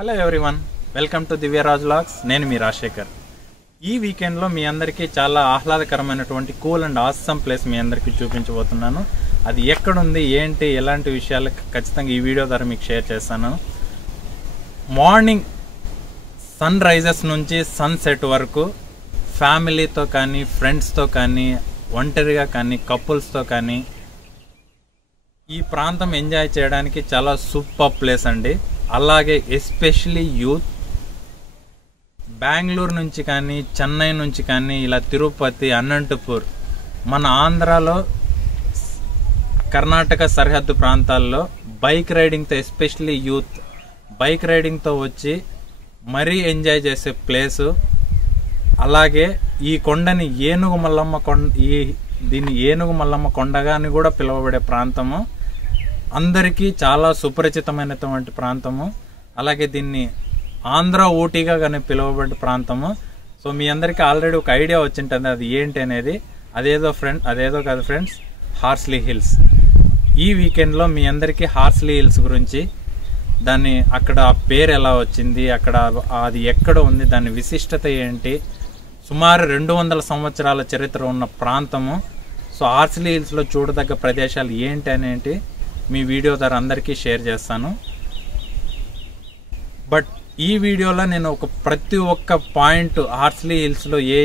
Hello everyone, welcome to Divyaraj vlogs. నేను మీ రాజశేఖర్. ఈ వీకెండ్లో మీ అందరికీ చాలా ఆహ్లాదకరమైనటువంటి కూల్ అండ్ ఆసమ్ ప్లేస్ మీ అందరికీ చూపించబోతున్నాను. అది ఎక్కడుంది, ఏంటి, ఎలాంటి విషయాలు ఖచ్చితంగా ఈ వీడియో ద్వారా మీకు షేర్ చేస్తాను. మార్నింగ్ సన్ రైజెస్ నుంచి సన్సెట్ వరకు ఫ్యామిలీతో కానీ, ఫ్రెండ్స్తో కానీ, ఒంటరిగా కానీ, కపుల్స్తో కానీ ఈ ప్రాంతం ఎంజాయ్ చేయడానికి చాలా సూపర్ ప్లేస్ అండి. అలాగే ఎస్పెషలీ యూత్ బెంగళూరు నుంచి కానీ, చెన్నై నుంచి కానీ, ఇలా తిరుపతి, అనంతపూర్, మన ఆంధ్రాలో కర్ణాటక సరిహద్దు ప్రాంతాల్లో బైక్ రైడింగ్తో, ఎస్పెషలీ యూత్ బైక్ రైడింగ్తో వచ్చి మరీ ఎంజాయ్ చేసే ప్లేసు. అలాగే ఈ కొండని ఏనుగు మల్లమ్మ కొండ, దీన్ని ఏనుగు మల్లమ్మ కొండగా అని కూడా పిలువబడే ప్రాంతము. అందరికీ చాలా సుపరిచితమైనటువంటి ప్రాంతము. అలాగే దీన్ని ఆంధ్ర ఊటీగా కానీ పిలువబడే ప్రాంతము. సో మీ అందరికీ ఆల్రెడీ ఒక ఐడియా వచ్చింటుంది అది ఏంటి అనేది. అదేదో కాదు ఫ్రెండ్స్, హార్స్లీ హిల్స్. ఈ వీకెండ్లో మీ అందరికీ హార్స్లీ హిల్స్ గురించి, దాన్ని అక్కడ పేరు ఎలా వచ్చింది, అక్కడ అది ఎక్కడ ఉంది, దాని విశిష్టత ఏంటి, సుమారు 200 సంవత్సరాల చరిత్ర ఉన్న ప్రాంతము. సో హార్స్లీ హిల్స్లో చూడదగ్గ ప్రదేశాలు ఏంటి అనేటి మీ వీడియో ద్వారా అందరికీ షేర్ చేస్తాను. బట్ ఈ వీడియోలో నేను ప్రతి ఒక్క పాయింట్, హార్స్లీ హిల్స్లో ఏ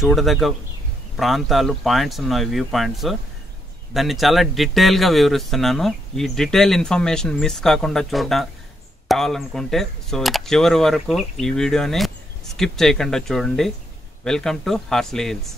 చూడదగ్గ ప్రాంతాలు, పాయింట్స్ ఉన్నాయి, వ్యూ పాయింట్స్, దాన్ని చాలా డీటెయిల్గా వివరిస్తున్నాను. ఈ డీటెయిల్ ఇన్ఫర్మేషన్ మిస్ కాకుండా కావాలనుకుంటే సో చివరి వరకు ఈ వీడియోని స్కిప్ చేయకుండా చూడండి. Welcome to Horsley hills.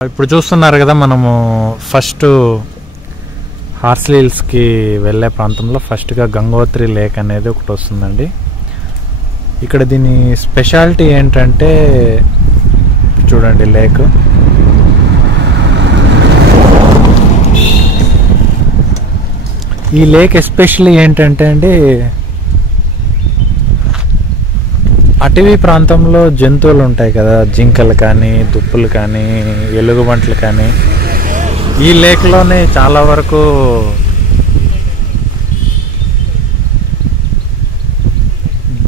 ఇప్పుడు చూస్తున్నారు కదా, మనము ఫస్ట్ హార్స్లీ హిల్స్కి వెళ్ళే ప్రాంతంలో ఫస్ట్గా గంగోత్రి లేక్ అనేది ఒకటి వస్తుందండి. ఇక్కడ దీని స్పెషాలిటీ ఏంటంటే చూడండి లేక్. ఈ లేక్ ఎస్పెషల్లీ ఏంటంటే అండి, అటవీ ప్రాంతంలో జంతువులు ఉంటాయి కదా, జింకలు కానీ, దుప్పులు కానీ, ఎలుగుబంట్లు కానీ, ఈ లేక్లోనే చాలా వరకు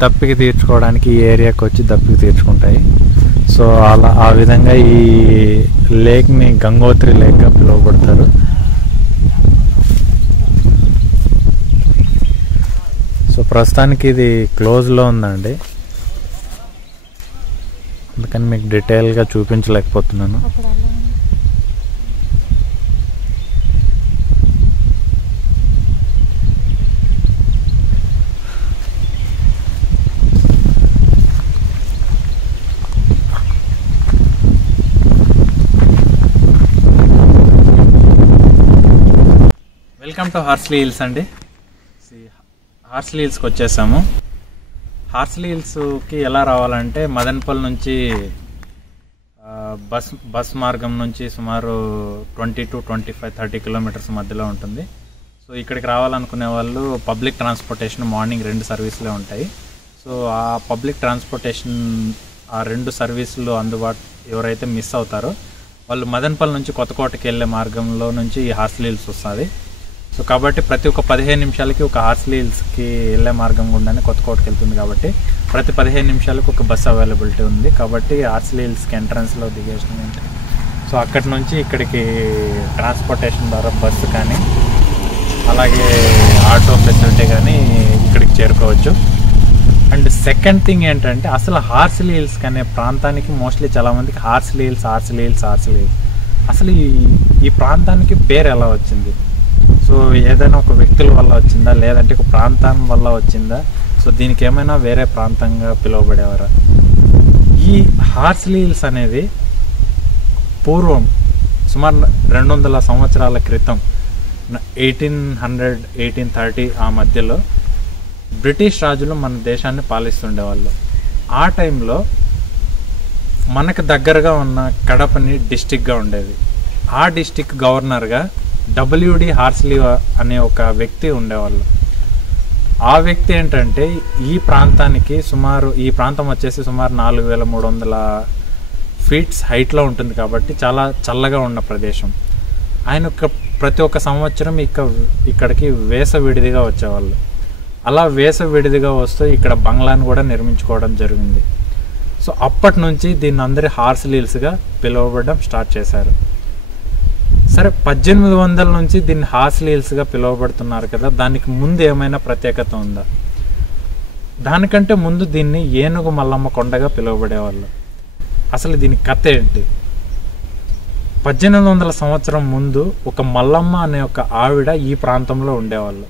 దప్పికి తీర్చుకోవడానికి ఈ ఏరియాకి వచ్చి దప్పికి తీర్చుకుంటాయి. సో అలా ఆ విధంగా ఈ లేక్ని గంగోత్రి లేక్గా పిలువబడతారు. సో ప్రస్తుతానికి ఇది క్లోజ్లో ఉందండి, అందుకని మీకు డీటెయిల్గా చూపించలేకపోతున్నాను. వెల్కమ్ టు హార్స్లీ హిల్స్ అండి. హార్స్లీ హిల్స్కి వచ్చేసాము. హార్స్లీ హిల్స్కి ఎలా రావాలంటే మదనపల్లి నుంచి బస్ మార్గం నుంచి సుమారు 20 to 25, 30 కిలోమీటర్స్ మధ్యలో ఉంటుంది. సో ఇక్కడికి రావాలనుకునే వాళ్ళు పబ్లిక్ ట్రాన్స్పోర్టేషన్ మార్నింగ్ 2 సర్వీసులే ఉంటాయి. సో ఆ పబ్లిక్ ట్రాన్స్పోర్టేషన్ ఆ 2 సర్వీసులు అందుబాటు ఎవరైతే మిస్ అవుతారో వాళ్ళు మదనపల్లి నుంచి కొత్తకోటకి వెళ్ళే మార్గంలో నుంచి ఈ హార్స్లీ హిల్స్ వస్తుంది. సో కాబట్టి ప్రతి ఒక్క 15 నిమిషాలకి ఒక హార్స్లీ హిల్స్కి వెళ్ళే మార్గం గుండానే కొత్తకోటకి వెళ్తుంది. కాబట్టి ప్రతి 15 నిమిషాలకు ఒక బస్సు అవైలబిలిటీ ఉంది. కాబట్టి హార్స్లీ హిల్స్కి ఎంట్రన్స్లో దిగేసిన సో అక్కడి నుంచి ఇక్కడికి ట్రాన్స్పోర్టేషన్ ద్వారా బస్సు కానీ అలాగే ఆటో ఫెసిలిటీ కానీ ఇక్కడికి చేరుకోవచ్చు. అండ్ సెకండ్ థింగ్ ఏంటంటే అసలు హార్స్లీ హిల్స్ అనే ప్రాంతానికి మోస్ట్లీ చాలామందికి హార్స్లీ హిల్స్ అసలు ఈ ప్రాంతానికి పేరు ఎలా వచ్చింది? సో ఏదైనా ఒక వ్యక్తుల వల్ల వచ్చిందా, లేదంటే ఒక ప్రాంతం వల్ల వచ్చిందా? సో దీనికి ఏమైనా వేరే ప్రాంతంగా పిలువబడేవారా? ఈ హార్స్లీ హిల్స్ అనేది పూర్వం సుమారు 200 సంవత్సరాల క్రితం 1800, 1830 ఆ మధ్యలో బ్రిటిష్ రాజులు మన దేశాన్ని పాలిస్తుండేవాళ్ళు. ఆ టైంలో మనకు దగ్గరగా ఉన్న కడపని డిస్టిక్గా ఉండేది. ఆ డిస్టిక్ గవర్నర్గా WD హార్స్లీ అనే ఒక వ్యక్తి ఉండేవాళ్ళు. ఆ వ్యక్తి ఏంటంటే ఈ ప్రాంతం వచ్చేసి సుమారు 4300 ఫీట్స్ హైట్లో ఉంటుంది. కాబట్టి చాలా చల్లగా ఉన్న ప్రదేశం. ఆయన ప్రతి ఒక్క సంవత్సరం ఇక్కడికి వేసవిడిదిగా వచ్చేవాళ్ళు. అలా వేసవిడిదిగా వస్తూ ఇక్కడ బంగ్లాను కూడా నిర్మించుకోవడం జరిగింది. సో అప్పటి నుంచి దీన్ని అందరి హార్స్లీ హిల్స్గా పిలువబడడం స్టార్ట్ చేశారు. సరే 1800 నుంచి దీన్ని హార్స్లీ హిల్స్గా పిలువబడుతున్నారు కదా, దానికి ముందు ఏమైనా ప్రత్యేకత ఉందా? దానికంటే ముందు దీన్ని ఏనుగు మల్లమ్మ కొండగా పిలువబడేవాళ్ళు. అసలు దీని కథ ఏంటి? 1800 సంవత్సరం ముందు ఒక మల్లమ్మ అనే ఒక ఆవిడ ఈ ప్రాంతంలో ఉండేవాళ్ళు.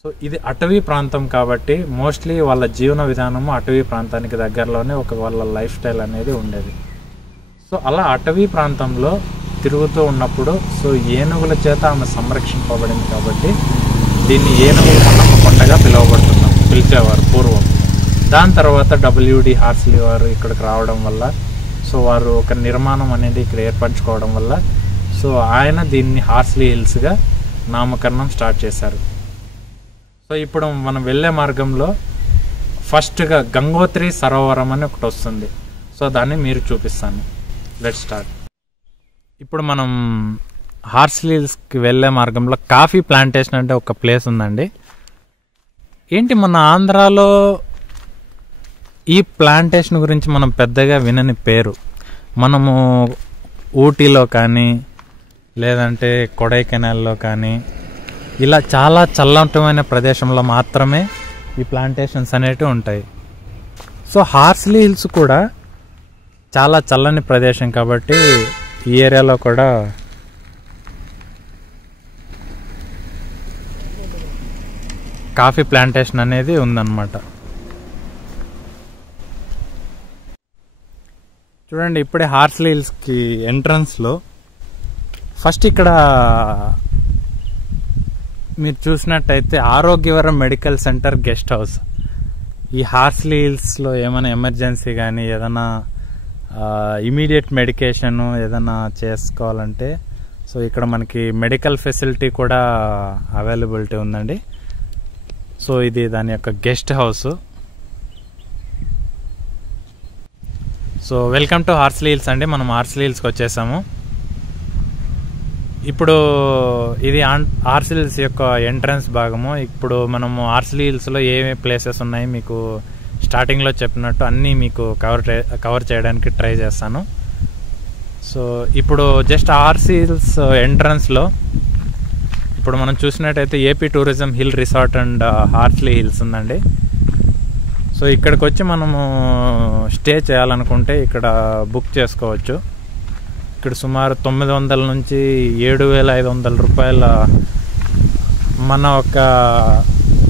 సో ఇది అటవీ ప్రాంతం కాబట్టి మోస్ట్లీ వాళ్ళ జీవన విధానము అటవీ ప్రాంతానికి దగ్గరలోనే వాళ్ళ లైఫ్ స్టైల్ అనేది ఉండేది. సో అలా అటవీ ప్రాంతంలో తిరుగుతూ ఉన్నప్పుడు సో ఏనుగుల చేత ఆమె సంరక్షింపబడింది కాబట్టి దీన్ని ఏనుగుల మల్లమ్మ కొండగా పిలిచేవారు పూర్వం. దాని తర్వాత WD హార్స్లీ వారు ఇక్కడికి రావడం వల్ల సో వారు ఒక నిర్మాణం అనేది ఇక్కడ ఏర్పరచుకోవడం వల్ల సో ఆయన దీన్ని హార్స్లీ హిల్స్గా నామకరణం స్టార్ట్ చేశారు. సో ఇప్పుడు మనం వెళ్ళే మార్గంలో ఫస్ట్గా గంగోత్రి సరోవరం అని ఒకటి వస్తుంది. సో దాన్ని మీరు చూపిస్తాను. Let's start. ఇప్పుడు మనం హార్స్లీ హిల్స్కి వెళ్ళే మార్గంలో కాఫీ ప్లాంటేషన్ అంటే ఒక ప్లేస్ ఉందండి. ఏంటి మన ఆంధ్రాలో ఈ ప్లాంటేషన్ గురించి మనం పెద్దగా వినని పేరు. మనము ఊటీలో కానీ లేదంటే కొడైకెనాల్లో కానీ ఇలా చాలా చల్లటమైన ప్రదేశంలో మాత్రమే ఈ ప్లాంటేషన్స్ అనేటివి ఉంటాయి. సో హార్స్లీ హిల్స్ కూడా చాలా చల్లని ప్రదేశం కాబట్టి ఈ ఏరియాలో కూడా కాఫీ ప్లాంటేషన్ అనేది ఉందన్నమాట. చూడండి, ఇప్పుడే హార్స్లీ హిల్స్కి ఎంట్రన్స్లో ఫస్ట్ ఇక్కడ మీరు చూసినట్టయితే Arogyavaram medical centre guest house. ఈ హార్స్లీ హిల్స్లో ఏమైనా ఎమర్జెన్సీ కానీ ఏదైనా ఇమీడియట్ మెడికేషన్ ఏదైనా చేసుకోవాలంటే సో ఇక్కడ మనకి మెడికల్ ఫెసిలిటీ కూడా అవైలబిలిటీ ఉందండి. సో ఇది దాని యొక్క guest house. So welcome to Horsley hills అండి. మనం హార్స్లీ హిల్స్కి వచ్చేసాము. ఇప్పుడు ఇది హార్స్లీ హిల్స్ యొక్క ఎంట్రన్స్ భాగము. ఇప్పుడు మనము హార్స్లీ హిల్స్లో ఏమేమి ప్లేసెస్ ఉన్నాయి మీకు స్టార్టింగ్లో చెప్పినట్టు అన్నీ మీకు కవర్ చేయడానికి ట్రై చేస్తాను. సో ఇప్పుడు జస్ట్ హార్స్లీ హిల్స్ ఎంట్రన్స్లో ఇప్పుడు మనం చూసినట్టయితే AP tourism hill resort and Horsley hills ఉందండి. సో ఇక్కడికి వచ్చి మనము స్టే చేయాలనుకుంటే ఇక్కడ బుక్ చేసుకోవచ్చు. ఇక్కడ సుమారు 900 నుంచి 7,500 రూపాయల మన యొక్క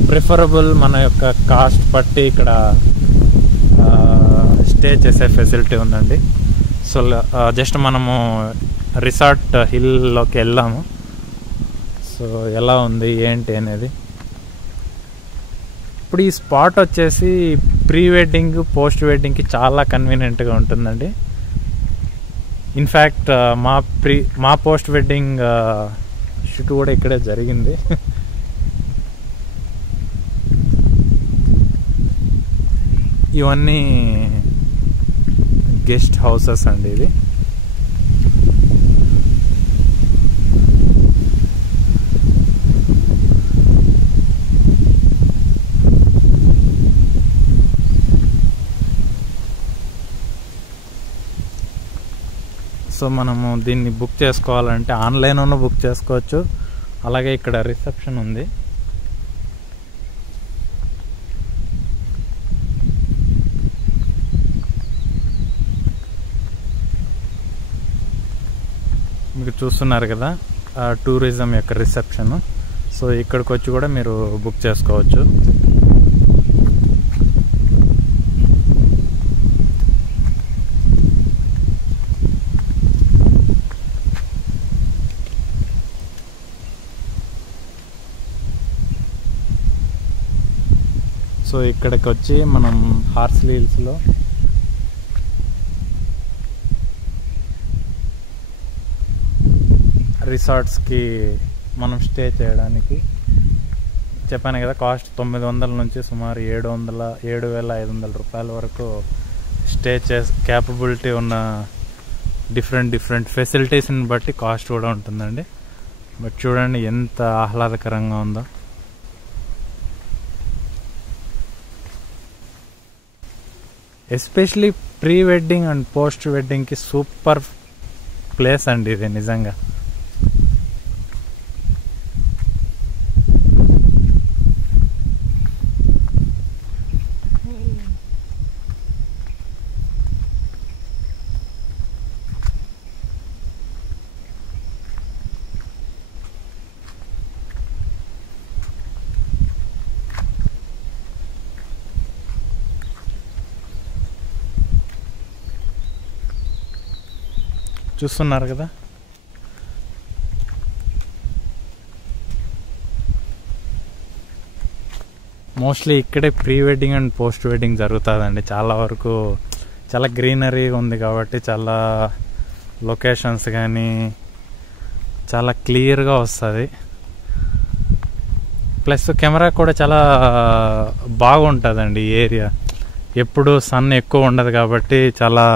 ప్రిఫరబుల్ మన యొక్క కాస్ట్ బట్టి ఇక్కడ స్టే చేసే ఫెసిలిటీ ఉందండి. సో జస్ట్ మనము రిసార్ట్ హిల్లోకి వెళ్దాము. సో ఎలా ఉంది ఏంటి అనేది. ఇప్పుడు ఈ స్పాట్ వచ్చేసి ప్రీ వెడ్డింగ్ పోస్ట్ వెడ్డింగ్కి చాలా కన్వీనియంట్గా ఉంటుందండి. ఇన్ఫ్యాక్ట్ మా పోస్ట్ వెడ్డింగ్ షూట్ కూడా ఇక్కడే జరిగింది. ఇవన్నీ గెస్ట్ హౌసెస్ అండి. ఇది సో మనము దీన్ని బుక్ చేసుకోవాలంటే ఆన్లైన్లో బుక్ చేసుకోవచ్చు. అలాగే ఇక్కడ రిసెప్షన్ ఉంది. మీకు చూస్తున్నారు కదా టూరిజం యొక్క రిసెప్షన్. సో ఇక్కడికి వచ్చి కూడా మీరు బుక్ చేసుకోవచ్చు. సో ఇక్కడికి వచ్చి మనం హార్స్లీ హిల్స్లో రిసార్ట్స్కి మనం స్టే చేయడానికి చెప్పాను కదా, కాస్ట్ 900 నుంచి సుమారు 7,500 రూపాయల వరకు స్టే క్యాపబిలిటీ ఉన్న డిఫరెంట్ ఫెసిలిటీస్ని బట్టి కాస్ట్ కూడా ఉంటుందండి. బట్ చూడండి ఎంత ఆహ్లాదకరంగా ఉందో. Especially pre wedding and post వెడ్డింగ్కి సూపర్ ప్లేస్ అండి ఇది నిజంగా. చూస్తున్నారు కదా, మోస్ట్లీ ఇక్కడే pre wedding and post wedding జరుగుతుందండి. చాలా వరకు చాలా గ్రీనరీ ఉంది కాబట్టి చాలా లొకేషన్స్ కానీ చాలా క్లియర్గా వస్తుంది. ప్లస్ కెమెరా కూడా చాలా బాగుంటుందండి. ఈ ఏరియా ఎప్పుడు సన్ ఎక్కువ ఉండదు కాబట్టి చాలా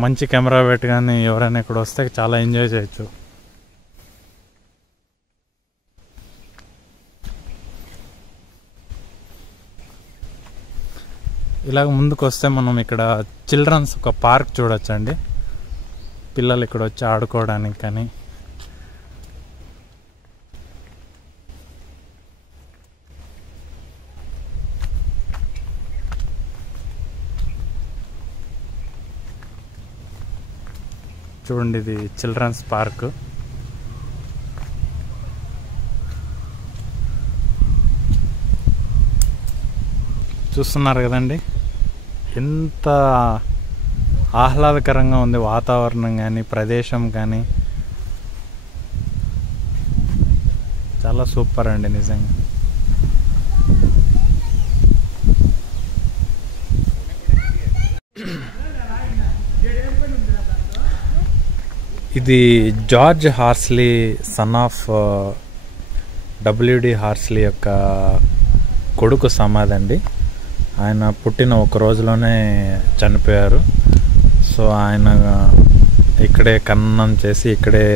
మంచి కెమెరా పెట్టి కానీ ఎవరైనా ఇక్కడ వస్తే చాలా ఎంజాయ్ చేయొచ్చు. ఇలాగ ముందుకు వస్తే మనం ఇక్కడ చిల్డ్రన్స్ ఒక పార్క్ చూడొచ్చండి. పిల్లలు ఇక్కడ వచ్చి ఆడుకోవడానికి కానీ. చూడండి ఇది చిల్డ్రన్స్ పార్క్. చూస్తున్నారు కదండి ఎంత ఆహ్లాదకరంగా ఉంది వాతావరణం కానీ ప్రదేశం కానీ. చాలా సూపర్ అండి నిజంగా. ఇది George Horsley, son of WD Horsley యొక్క కొడుకు సమాధి అండి. ఆయన పుట్టిన ఒక రోజులోనే చనిపోయారు. సో ఆయన ఇక్కడే ఖననం చేసి ఇక్కడే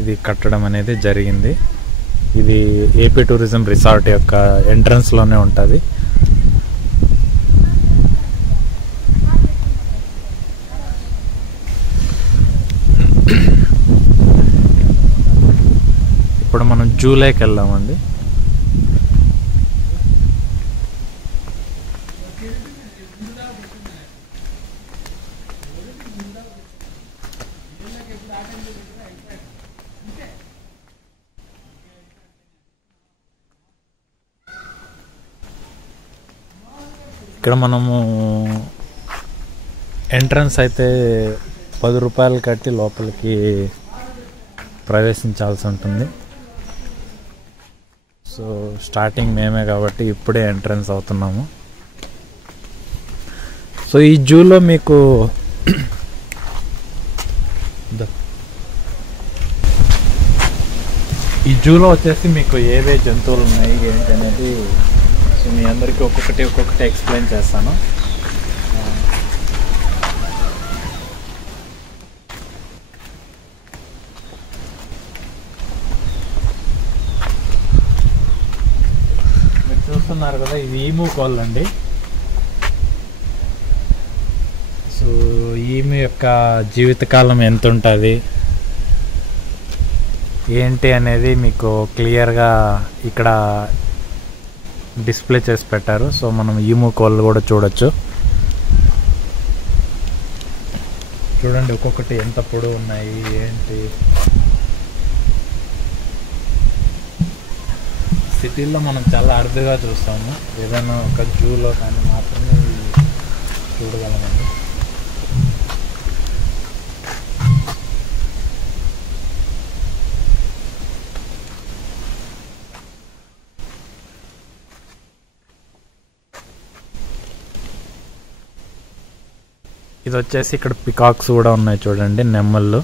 ఇది కట్టడం అనేది జరిగింది. ఇది ఏపీ టూరిజం రిసార్ట్ యొక్క ఎంట్రన్స్లోనే ఉంటుంది. ఇప్పుడు మనం జూలైకి వెళ్దామండి. ఇక్కడ మనము ఎంట్రన్స్ అయితే 10 రూపాయలు కట్టి లోపలికి ప్రవేశించాల్సి ఉంటుంది. సో స్టార్టింగ్ మేమే కాబట్టి ఇప్పుడే ఎంట్రన్స్ అవుతున్నాము. సో ఈ జూలో మీకు వచ్చేసి మీకు ఏవే జంతువులు ఉన్నాయి ఏంటి అనేది సో మీ అందరికీ ఒక్కొక్కటి ఎక్స్ప్లెయిన్ చేస్తాను. మీరు చూస్తున్నారు కదా, ఇది ఈము కోళ్ళు అండి. సో ఈము యొక్క జీవితకాలం ఎంత ఉంటుంది ఏంటి అనేది మీకు క్లియర్గా ఇక్కడ డిస్ప్లే చేసి పెట్టారు. సో మనం ఈము కోళ్ళు కూడా చూడొచ్చు. చూడండి ఒక్కొక్కటి ఎంత పొడవు ఉన్నాయి ఏంటి. సిటీల్లో మనం చాలా అరుదుగా చూస్తాము, ఏదైనా ఒక జూలో కానీ మాత్రమే చూడగలమండి. ఇది వచ్చేసి ఇక్కడ పికాక్స్ కూడా ఉన్నాయి చూడండి, నెమ్మళ్ళు.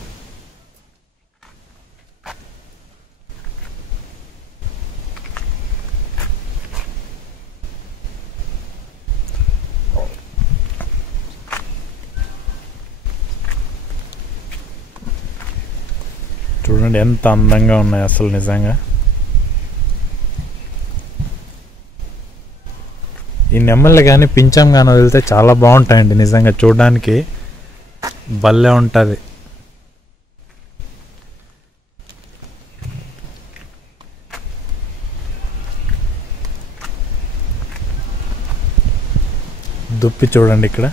చూడండి ఎంత అందంగా ఉన్నాయి అసలు నిజంగా. ఈ నెమ్మళ్ళు కానీ పింఛం కానీ వదిలితే చాలా బాగుంటాయండి నిజంగా, చూడడానికి భలే ఉంటుంది. దుప్పి చూడండి ఇక్కడ.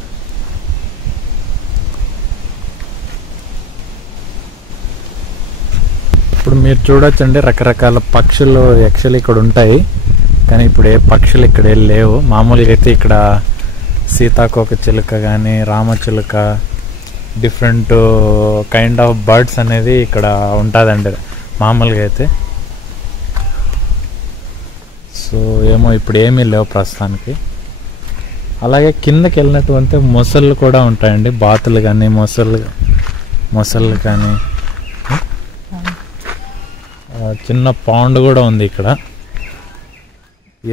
ఇప్పుడు మీరు చూడొచ్చండి రకరకాల పక్షులు యాక్చువల్లీ ఇక్కడ ఉంటాయి, కానీ ఇప్పుడు ఏ పక్షులు ఇక్కడ ఏం లేవు. మామూలుగా అయితే ఇక్కడ సీతాకోక చిలుక కానీ రామచిలుక డిఫరెంట్ కైండ్ ఆఫ్ బర్డ్స్ అనేది ఇక్కడ ఉంటుందండి మామూలుగా అయితే. సో ఏమో ఇప్పుడు ఏమీ లేవు ప్రస్తుతానికి. అలాగే కిందకి వెళ్ళినటువంటి మొసళ్ళు కూడా ఉంటాయండి, బాతులు కానీ మొసళ్ళు కానీ. చిన్న పాండ్ కూడా ఉంది ఇక్కడ.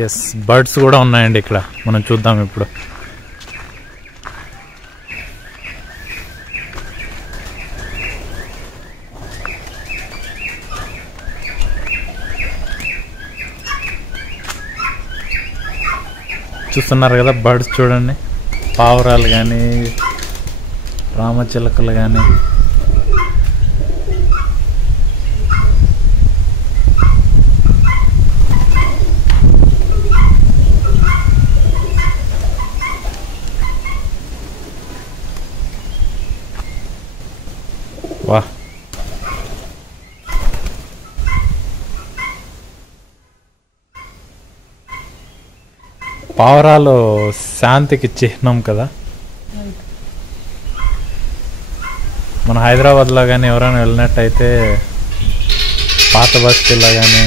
ఎస్, బర్డ్స్ కూడా ఉన్నాయండి ఇక్కడ, మనం చూద్దాం ఇప్పుడు. చూస్తున్నారు కదా బర్డ్స్ చూడండి, పావురాలు కానీ రామచిలకలు కానీ. వా, పావురాలు శాంతికి చిహ్నం కదా. మన హైదరాబాద్లో కానీ ఎవరైనా వెళ్ళినట్టయితే పాత బస్తీలో కానీ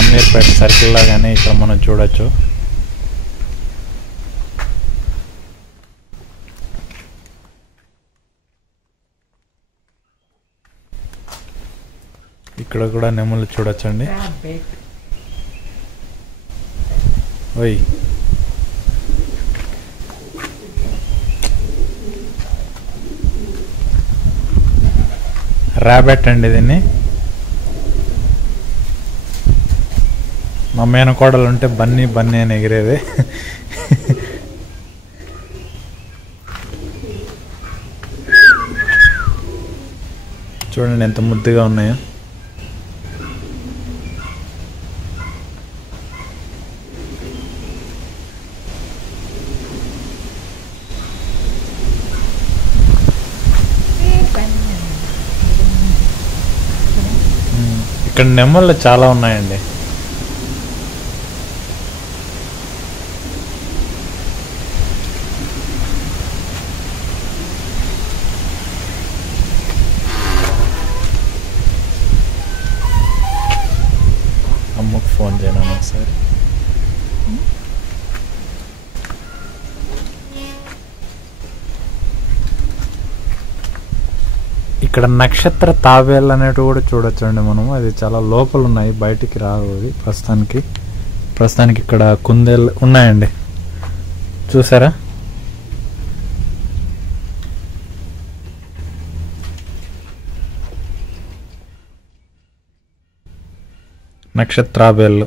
అమీర్పేట సర్కిల్లో కానీ ఇక్కడ మనం చూడొచ్చు. ఇక్కడ కూడా నెమలు చూడొచ్చండి. ఓయ్ ర్యాబెట్ అండి దీన్ని. మా మేనకోడలు ఉంటే బన్నీ బన్నీ అని ఎగిరేది. చూడండి ఎంత ముద్దుగా ఉన్నాయో. ఇక్కడ నెమళ్ళు చాలా ఉన్నాయండి. అమ్మకు ఫోన్ చేయను ఒకసారి. ఇక్కడ నక్షత్ర తాబేళ్ళు అనేటివి కూడా చూడొచ్చండి మనము. అది చాలా లోపల ఉన్నాయి, బయటికి రావు అది ప్రస్తుతానికి ఇక్కడ కుందేళ్ళు ఉన్నాయండి, చూసారా? నక్షత్రాబేళ్ళు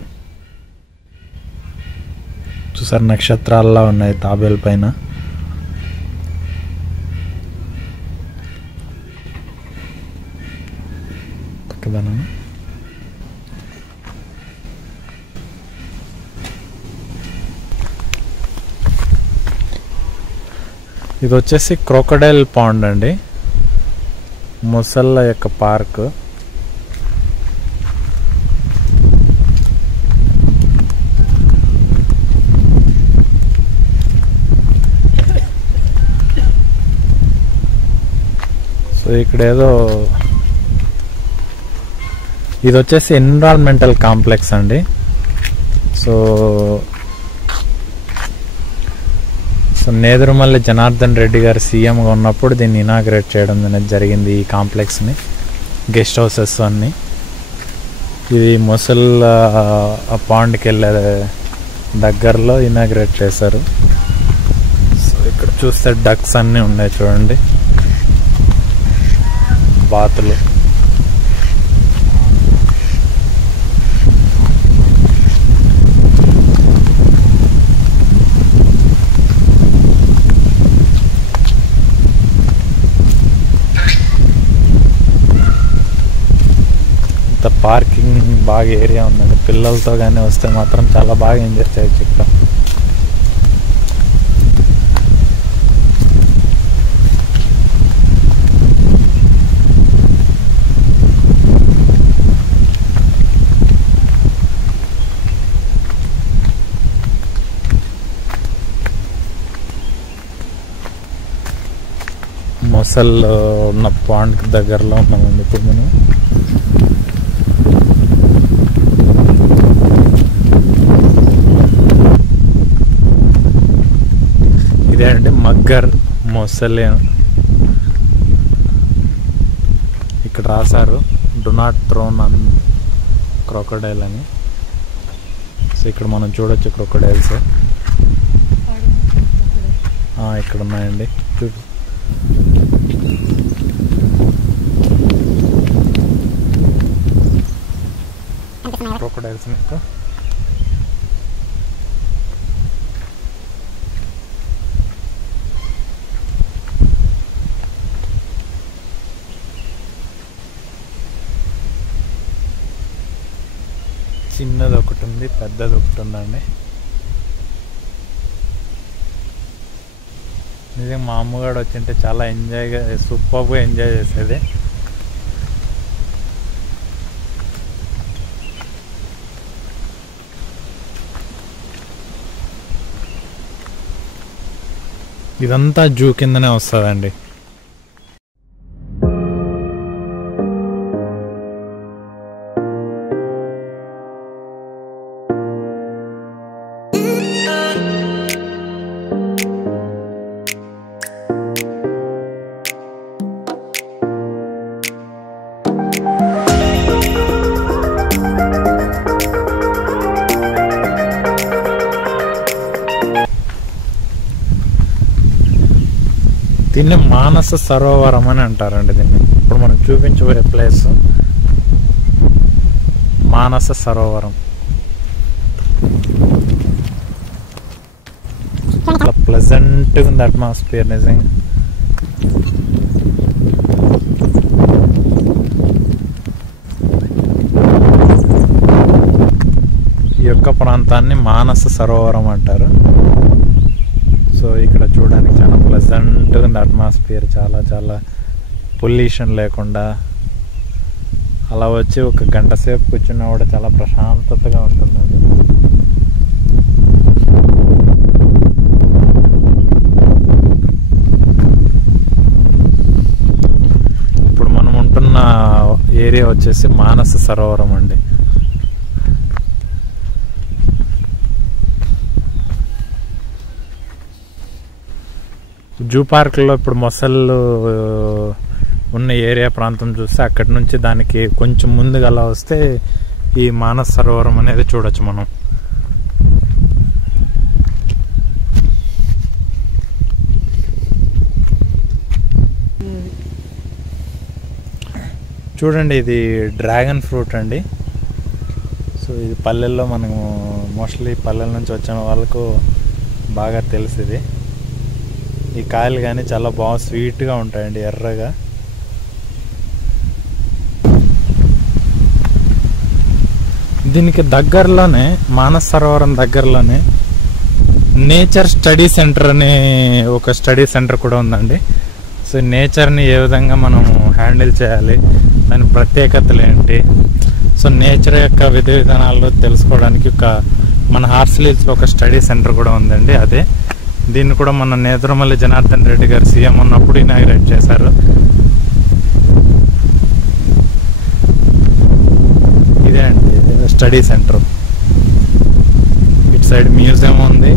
చూసారు, నక్షత్రాల్లా ఉన్నాయి తాబేలు పైన. ఇది వచ్చేసి క్రోకడైల్ పాండ్ అండి, మొసళ్ళ యొక్క పార్క్. సో ఇక్కడ ఏదో ఇది వచ్చేసి ఎన్విరాన్మెంటల్ కాంప్లెక్స్ అండి. సో నేదురుమల్లి జనార్దన్ రెడ్డి గారు సీఎంగా ఉన్నప్పుడు దీన్ని ఇనాగ్రేట్ చేయడం అనేది జరిగింది, ఈ కాంప్లెక్స్ని, గెస్ట్ హౌసెస్ అన్నీ. ఇది మొసళ్ళ పాండ్కి వెళ్ళే దగ్గరలో ఇనాగ్రేట్ చేశారు. సో ఇక్కడ చూస్తే డక్స్ అన్నీ ఉన్నాయి చూడండి, బాతులు. పార్కింగ్ బాగా ఏరియా ఉందండి, పిల్లలతో కానీ వస్తే మాత్రం చాలా బాగా ఎంజాయ్ చేయొచ్చు ఇక్కడ. మొసళ్ళు ఉన్న పాండ్ దగ్గరలో ఉన్నామండి ఇప్పుడు మనం. ఇదే అండి మగ్గర్ మొసలి, ఇక్కడ రాశారు do not thrown on crocodile అని. సో ఇక్కడ మనం చూడొచ్చు క్రొకడైల్స్ ఇక్కడ ఉన్నాయండి, చూడు. క్రొకడైల్స్ మీకు చిన్నది ఒకటి ఉంది, పెద్దది ఒకటి ఉందండి. నిజంగా మా అమ్మగాడు వచ్చింటే చాలా ఎంజాయ్గా సూపర్గా ఎంజాయ్ చేసేది. ఇదంతా జూ కిందనే వస్తుందండి. దీన్ని మానస సరోవరం అని అంటారండి. దీన్ని ఇప్పుడు మనం చూపించబోయే ప్లేస్ మానస సరోవరం. చాలా ప్లెజెంట్గా ఉంది అట్మాస్ఫియర్ నిజంగా. ఈ యొక్క ప్రాంతాన్ని మానస సరోవరం అంటారు. సో ఇక్కడ చూడడానికి చాలా ప్లెజెంట్గా ఉంది అట్మాస్ఫియర్. చాలా చాలా పొల్యూషన్ లేకుండా అలా వచ్చి ఒక గంట సేపు కూర్చున్నా కూడా చాలా ప్రశాంతతగా ఉంటుందండి. ఇప్పుడు మనం ఉంటున్న ఏరియా వచ్చేసి మానస సరోవరం అండి. జూ పార్క్లో ఇప్పుడు మొసళ్ళు ఉన్న ఏరియా ప్రాంతం చూస్తే అక్కడి నుంచి దానికి కొంచెం ముందుగా అలా వస్తే ఈ మానస సరోవరం అనేది చూడొచ్చు మనం. చూడండి, ఇది డ్రాగన్ ఫ్రూట్ అండి. సో ఇది పల్లెల్లో మనము మోస్ట్లీ పల్లెల నుంచి వచ్చిన వాళ్ళకు బాగా తెలుసు. ఇది ఈ కాయలు కానీ చాలా బాగా స్వీట్గా ఉంటాయండి, ఎర్రగా. దీనికి దగ్గరలోనే మానస సరోవరం దగ్గరలోనే నేచర్ స్టడీ సెంటర్ అనే ఒక స్టడీ సెంటర్ కూడా ఉందండి. సో నేచర్ని ఏ విధంగా మనం హ్యాండిల్ చేయాలి, దాని ప్రత్యేకతలు ఏంటి, సో నేచర్ యొక్క విధి విధానాలు తెలుసుకోవడానికి మన హార్సిలీస్లో ఒక స్టడీ సెంటర్ కూడా ఉందండి. అదే దీన్ని కూడా మన నేదురుమల్లి జనార్దన్ రెడ్డి గారు సీఎం ఉన్నప్పుడు ఇనాగ్రేట్ చేశారు. ఇదే అండి స్టడీ సెంటర్. ఇటు సైడ్ మ్యూజియం ఉంది.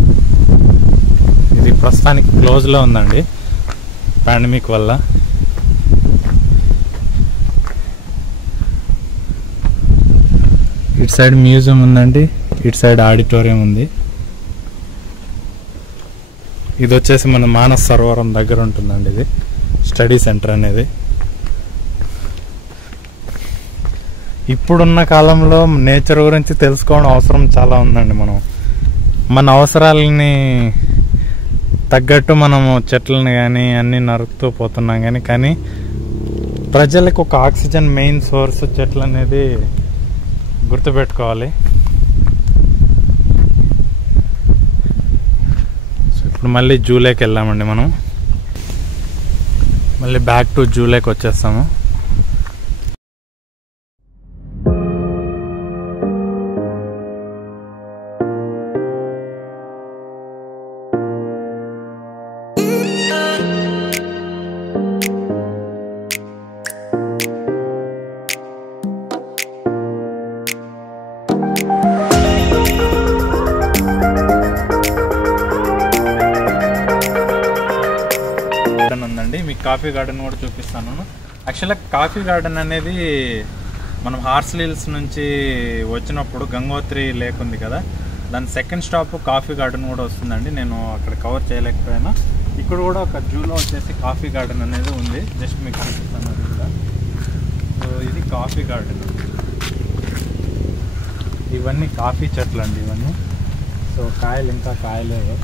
ఇది ప్రస్తుతానికి క్లోజ్లో ఉందండి పాండమిక్ వల్ల. ఇటు సైడ్ మ్యూజియం ఉందండి, ఇటు సైడ్ ఆడిటోరియం ఉంది. ఇది వచ్చేసి మన మానస సరోవరం దగ్గర ఉంటుందండి ఇది స్టడీ సెంటర్ అనేది. ఇప్పుడున్న కాలంలో నేచర్ గురించి తెలుసుకోవడం అవసరం చాలా ఉందండి. మనం మన అవసరాలని తగ్గట్టు మనము చెట్లను కానీ అన్నీ నరుకుతూ పోతున్నాం కానీ ప్రజలకు ఒక ఆక్సిజన్ మెయిన్ సోర్స్ చెట్లు అనేది గుర్తుపెట్టుకోవాలి. ఇప్పుడు మళ్ళీ జూలైకి వెళ్ళామండి. మనం మళ్ళీ బ్యాక్ టు జూలైకి వచ్చేస్తాము. ఉందండి, మీకు కాఫీ గార్డెన్ కూడా చూపిస్తాను. యాక్చువల్గా కాఫీ గార్డెన్ అనేది మనం హార్సిలీస్ నుంచి వచ్చినప్పుడు గంగోత్రి లేక్ ఉంది కదా, దాని సెకండ్ స్టాప్ కాఫీ గార్డెన్ కూడా వస్తుందండి. నేను అక్కడ కవర్ చేయలేకపోయినా ఇక్కడ కూడా ఒక జూలో వచ్చేసి కాఫీ గార్డెన్ అనేది ఉంది. జస్ట్ మీకు చూపిస్తాను అది కూడా. సో ఇది కాఫీ గార్డెన్. ఇవన్నీ కాఫీ చెట్లు అండి ఇవన్నీ. సో కాయలు ఇంకా కాయలేవు.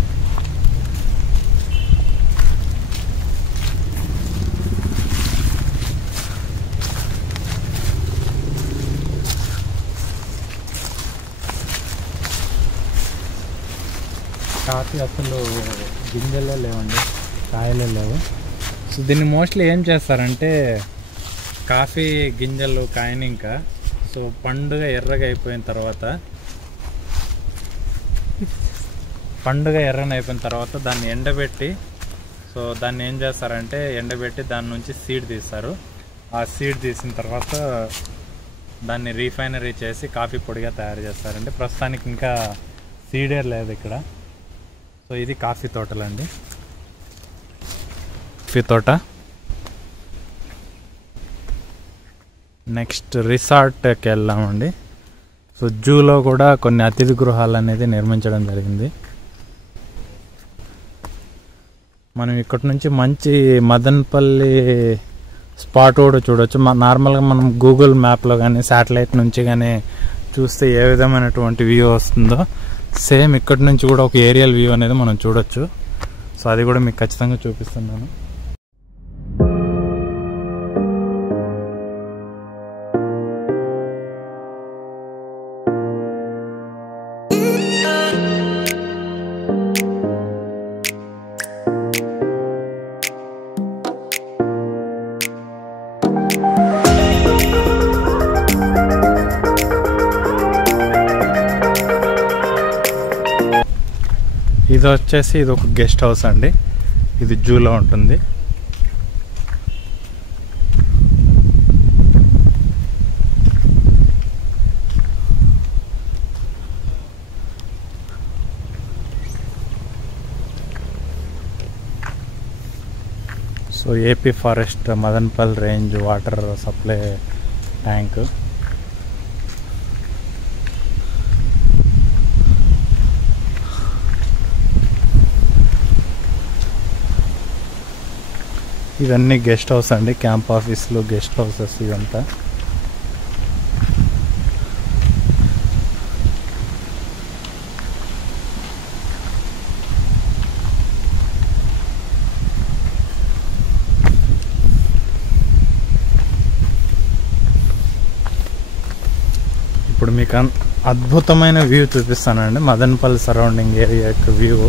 కాఫీ అసలు గింజలే లేవండి, కాయలే లేవు. సో దీన్ని మోస్ట్లీ ఏం చేస్తారంటే కాఫీ గింజలు కాయని ఇంకా సో పండుగ ఎర్రగా అయిపోయిన తర్వాత దాన్ని ఎండబెట్టి, సో దాన్ని ఏం చేస్తారంటే ఎండబెట్టి దాని నుంచి సీడ్ తీస్తారు. ఆ సీడ్ తీసిన తర్వాత దాన్ని రీఫైనరీ చేసి కాఫీ పొడిగా తయారు చేస్తారండి. ప్రస్తుతానికి ఇంకా సీడే లేదు ఇక్కడ. సో ఇది కాఫీ తోటలండి, కాఫీ తోట. నెక్స్ట్ రిసార్ట్కి వెళ్ళామండి. సో జూలో కూడా కొన్ని అతిథి గృహాలు అనేది నిర్మించడం జరిగింది. మనం ఇక్కడ నుంచి మంచి మదనపల్లి స్పాట్ కూడా చూడొచ్చు. నార్మల్గా మనం గూగుల్ మ్యాప్లో కానీ శాటిలైట్ నుంచి కానీ చూస్తే ఏ విధమైనటువంటి వ్యూ వస్తుందో సేమ్ ఇక్కడ నుంచి కూడా ఒక ఏరియల్ వ్యూ అనేది మనం చూడొచ్చు. సో అది కూడా మీకు ఖచ్చితంగా చూపిస్తున్నాను. ఇది వచ్చేసి ఇది ఒక గెస్ట్ హౌస్ అండి. ఇది జూలో ఉంటుంది. So AP forest Madanapalle range water supply tank. ఇవన్నీ గెస్ట్ హౌస్ అండి, క్యాంప్ ఆఫీసులు, గెస్ట్ హౌసెస్ ఇదంతా. ఇప్పుడు మీకు అద్భుతమైన వ్యూ చూపిస్తానండి, మదనపల్లి సరౌండింగ్ ఏరియా యొక్క వ్యూ.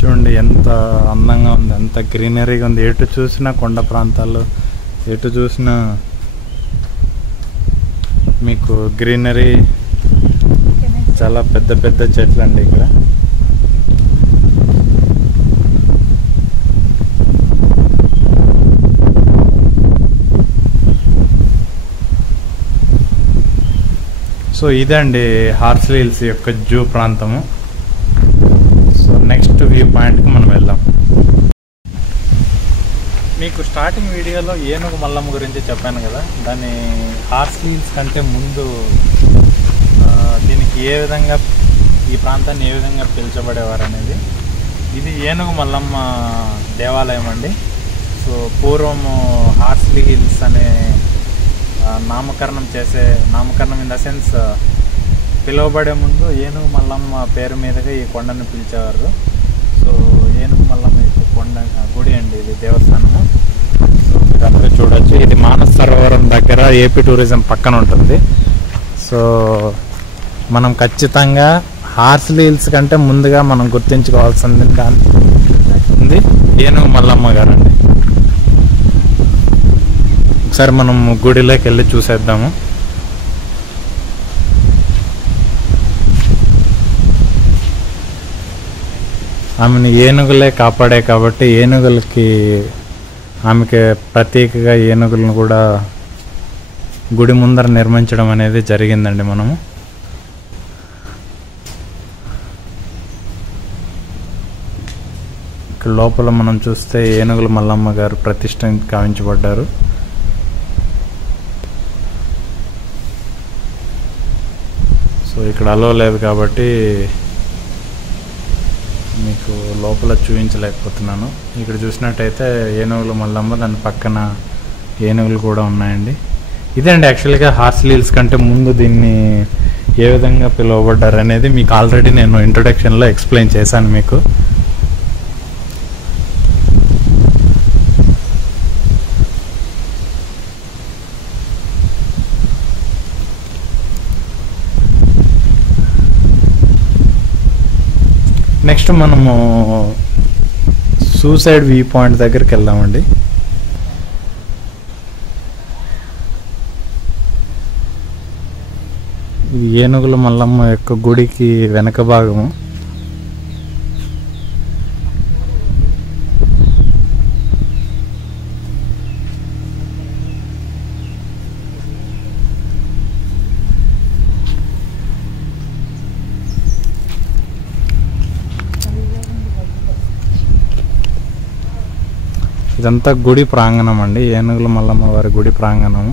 చూడండి ఎంత అందంగా ఉంది, ఎంత గ్రీనరీగా ఉంది. ఎటు చూసినా కొండ ప్రాంతాలు, ఎటు చూసినా మీకు గ్రీనరీ, చాలా పెద్ద పెద్ద చెట్లు అండి ఇక్కడ. సో ఇదండి హార్స్లీ హిల్స్ యొక్క జూ ప్రాంతము. సో నెక్స్ట్ వ్యూ పాయింట్కి మనం వెళ్దాం. మీకు స్టార్టింగ్ వీడియోలో ఏనుగు మల్లమ్మ గురించి చెప్పాను కదా, దాన్ని హార్స్లీ హిల్స్ కంటే ముందు దీనికి ఏ విధంగా, ఈ ప్రాంతాన్ని ఏ విధంగా పిలిచబడేవారు అనేది. ఇది ఏనుగు మల్లమ్మ దేవాలయం అండి. సో పూర్వము హార్స్లీ హిల్స్ అనే నామకరణం ఇన్ ద సెన్స్ పిలువబడే ముందు ఏనుగు మల్లమ్మ పేరు మీదుగా ఈ కొండను పిలిచేవారు. సో ఏనుగు మల్లమ్మ కొండ గుడి అండి, ఇది దేవస్థానము. సో మీరు అందరూ చూడొచ్చు. ఇది మానస సరోవరం దగ్గర ఏపీ టూరిజం పక్కన ఉంటుంది. సో మనం ఖచ్చితంగా హార్స్లీ హిల్స్ కంటే ముందుగా మనం గుర్తించుకోవాల్సింది ఉంది ఏనుగు మల్లమ్మ గారు అండి. ఒకసారి మనం గుడిలోకి వెళ్ళి చూసేద్దాము. ఆమెను ఏనుగులే కాపాడే కాబట్టి ఏనుగులకి, ఆమెకి ప్రత్యేకగా ఏనుగులను కూడా గుడి ముందర నిర్మించడం అనేది జరిగిందండి. మనము ఇక్కడ లోపల మనం చూస్తే ఏనుగుల మల్లమ్మ గారు ప్రతిష్ఠ కావించబడ్డారు. సో ఇక్కడ అలో లేదు కాబట్టి మీకు లోపల చూపించలేకపోతున్నాను. ఇక్కడ చూసినట్టయితే ఏనుగుల మల్లమ్మ, దాని పక్కన ఏనుగులు కూడా ఉన్నాయండి. ఇదే అండి యాక్చువల్గా హార్స్లీ హిల్స్ కంటే ముందు దీన్ని ఏ విధంగా పిలువబడ్డారు అనేది మీకు ఆల్రెడీ నేను ఇంట్రొడక్షన్లో ఎక్స్ప్లెయిన్ చేశాను మీకు. నెక్స్ట్ మనము సూసైడ్ వ్యూ పాయింట్ దగ్గరికి వెళ్దామండి. ఇది ఏనుగుల మల్లమ్మ యొక్క గుడికి వెనక భాగము. ఇదంతా గుడి ప్రాంగణం అండి, ఏనుగుల మల్లమ్మ వారి గుడి ప్రాంగణం.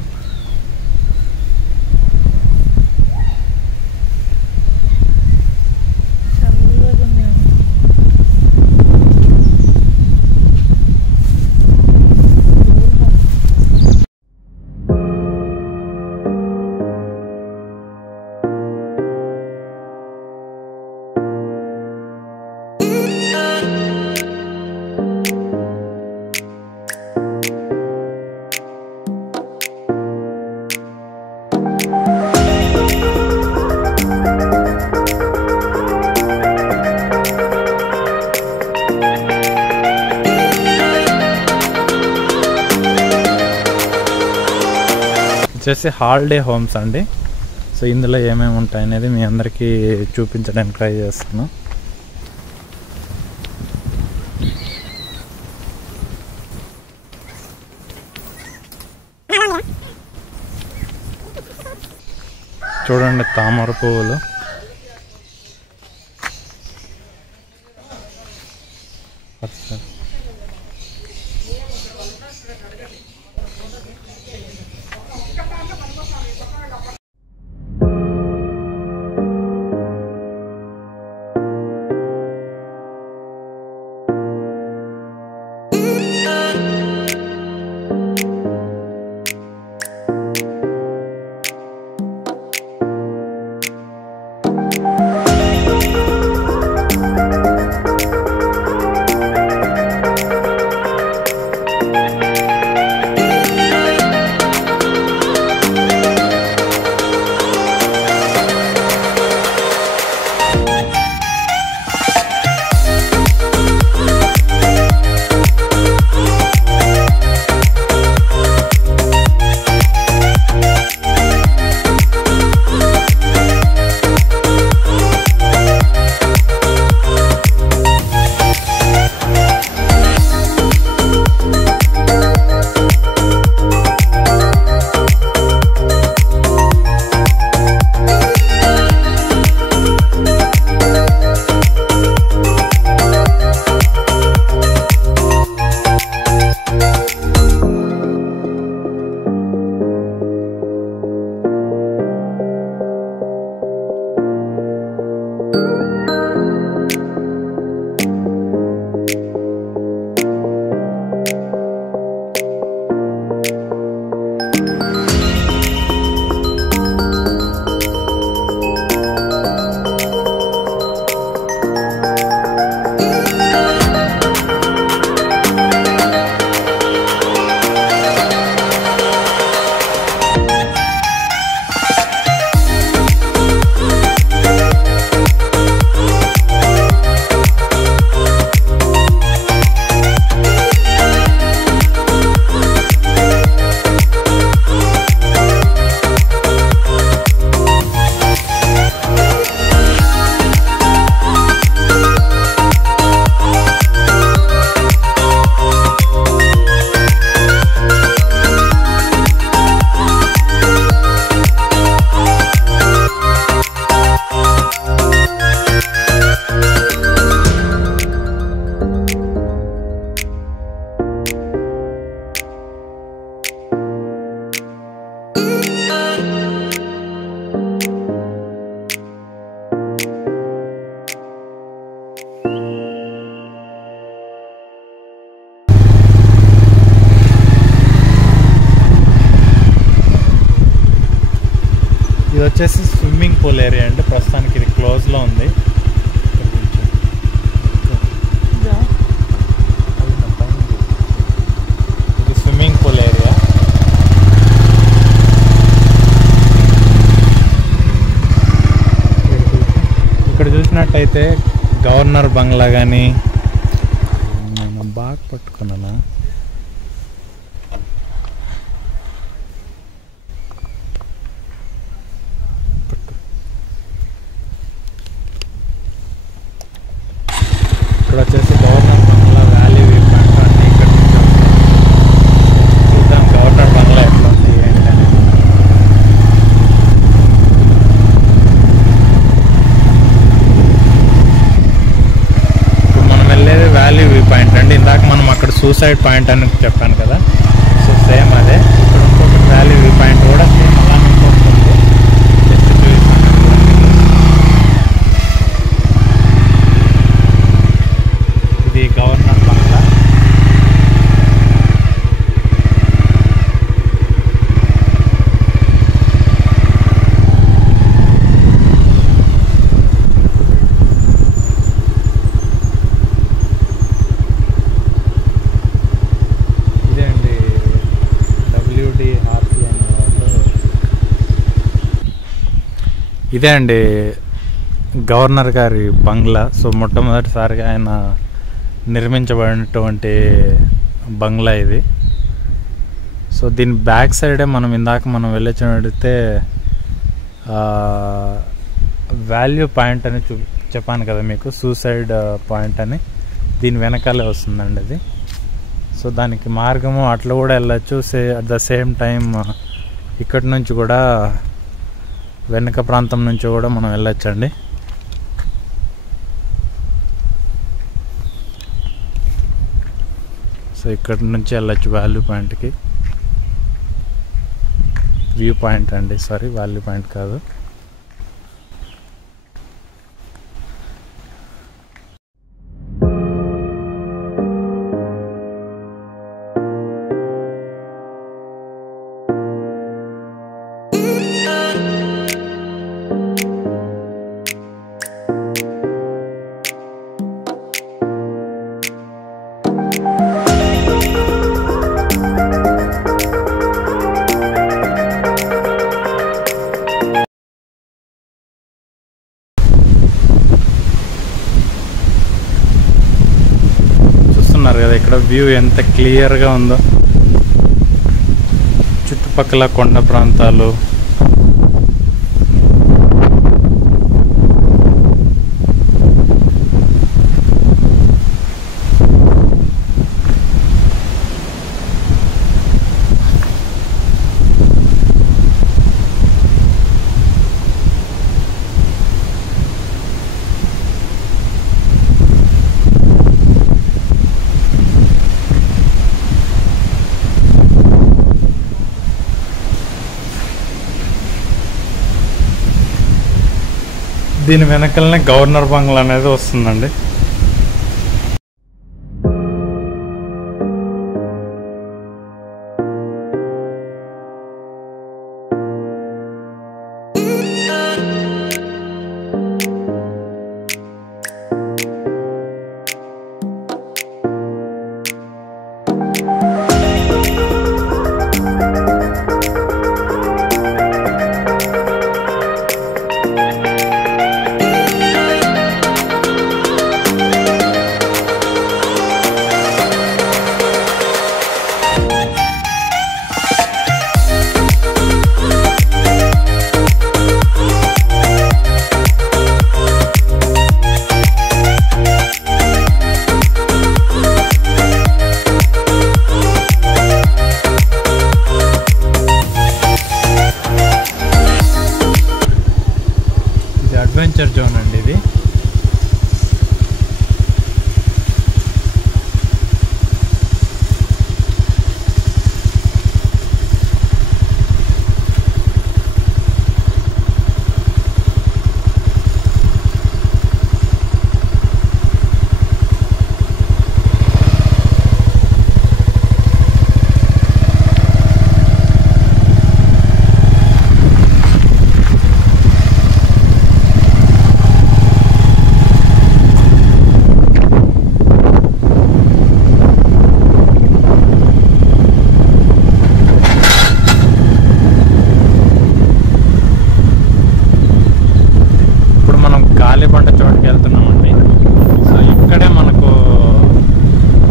వచ్చేసి హాలిడే హోమ్స్ అండి. సో ఇందులో ఏమేమి ఉంటాయి అనేది మీ అందరికీ చూపించడానికి ట్రై చేస్తాను. చూడండి తామర పువ్వులు. ఇది వచ్చేసి స్విమ్మింగ్ పూల్ ఏరియా అండి. ప్రస్తుతానికి ఇది క్లోజ్లో ఉంది. ఇది స్విమ్మింగ్ పూల్ ఏరియా. ఇక్కడ చూసినట్టయితే గవర్నర్ బంగ్లా కానీ, నేను బాగా పట్టుకున్నానా, ఇక్కడ వచ్చేసి గవర్నర్ బంగ్లా, వ్యాలీ వ్యూ పాయింట్ అన్నీ ఇక్కడ నుంచి వస్తాయి. చూద్దాం గవర్నర్ బంగ్లా ఎట్లా ఉంది ఏంటి అనేది. ఇప్పుడు మనం సైడ్ పాయింట్ అని చెప్పాను కదా, సో సేమ్ అదే. ఇక్కడ ఇంకొక వ్యాలీ వ్యూ పాయింట్ కూడా సేమ్ అలానే వస్తుంది. జస్ట్ చూపిస్తాను. ఇది గవర్నర్ బంగ్లా. ఇదే అండి గవర్నర్ గారి బంగ్లా. సో మొట్టమొదటిసారిగా ఆయన నిర్మించబడినటువంటి బంగ్లా ఇది. సో దీని బ్యాక్ సైడే మనం వెళ్ళొచ్చినట్టయితే వాల్యూ పాయింట్ అని చెప్పాను కదా మీకు, సూసైడ్ పాయింట్ అని. దీని వెనకాలే వస్తుందండి అది. సో దానికి మార్గము అట్లా కూడా వెళ్ళచ్చు. అట్ ద సేమ్ టైం ఇక్కడి నుంచి కూడా వెనక ప్రాంతం నుంచి కూడా మనం వెళ్ళొచ్చండి. సో ఇక్కడ నుంచి వెళ్ళొచ్చు వాల్యూ పాయింట్కి. వ్యూ పాయింట్ అండి, సారీ వాల్యూ పాయింట్ కాదు. కదా ఇక్కడ వ్యూ ఎంత క్లియర్గా ఉందో, చుట్టుపక్కల కొండ ప్రాంతాలు. దీని వెనకలనే గవర్నర్ బంగ్లా అనేది వస్తుందండి. అడ్వెంచర్ జోన్ అండి ఇది. గాలిబండ చోటుకి వెళ్తున్నామండి. సో ఇక్కడే మనకు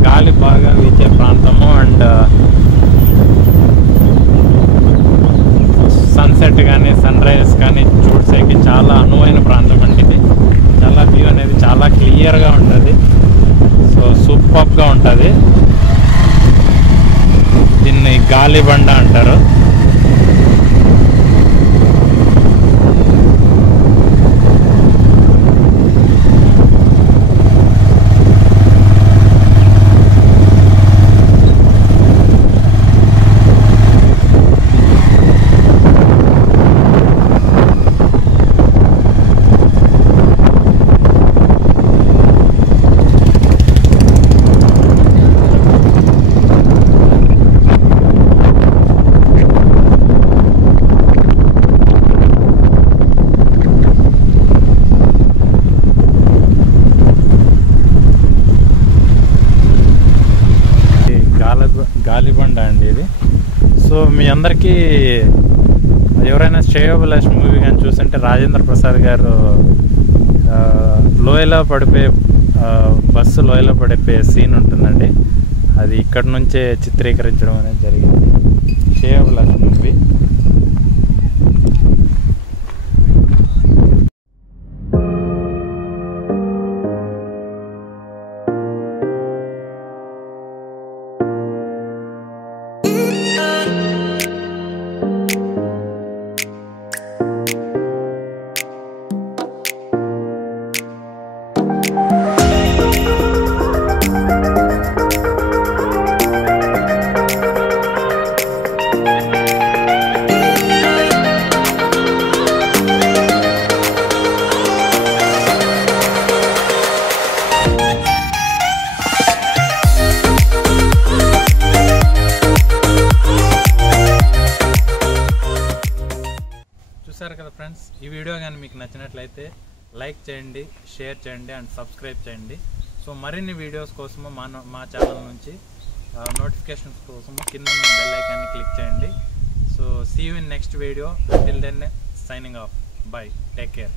గాలి బాగా వీచే ప్రాంతము అండ్ సన్సెట్ కానీ సన్ రైజ్ కానీ చూసేకి చాలా అనువైన ప్రాంతం అండి ఇది. చాలా వ్యూ అనేది చాలా క్లియర్గా ఉంటుంది. సో సూపర్గా ఉంటుంది. దీన్ని గాలిబండ అంటారు. జాలిబండ అండి ఇది. సో మీ అందరికీ ఎవరైనా శ్రేయోభిలాష్ మూవీ కానీ చూస్తుంటే రాజేంద్ర ప్రసాద్ గారు లోయలో పడిపోయే బస్సు లోయలో పడిపోయే సీన్ ఉంటుందండి. అది ఇక్కడ నుంచే చిత్రీకరించడం అనేది జరిగింది. శ్రేయోభిలాష్ మూవీ. చూసారు కదా ఫ్రెండ్స్, ఈ వీడియో కానీ మీకు నచ్చినట్లయితే లైక్ చేయండి, షేర్ చేయండి అండ్ సబ్స్క్రైబ్ చేయండి. సో మరిన్ని వీడియోస్ కోసము మా ఛానల్ నుంచి నోటిఫికేషన్స్ కోసము కింద ఉన్న బెల్ ఐకాన్ని క్లిక్ చేయండి. So see you in next video. Till then signing off. Bye. Take care.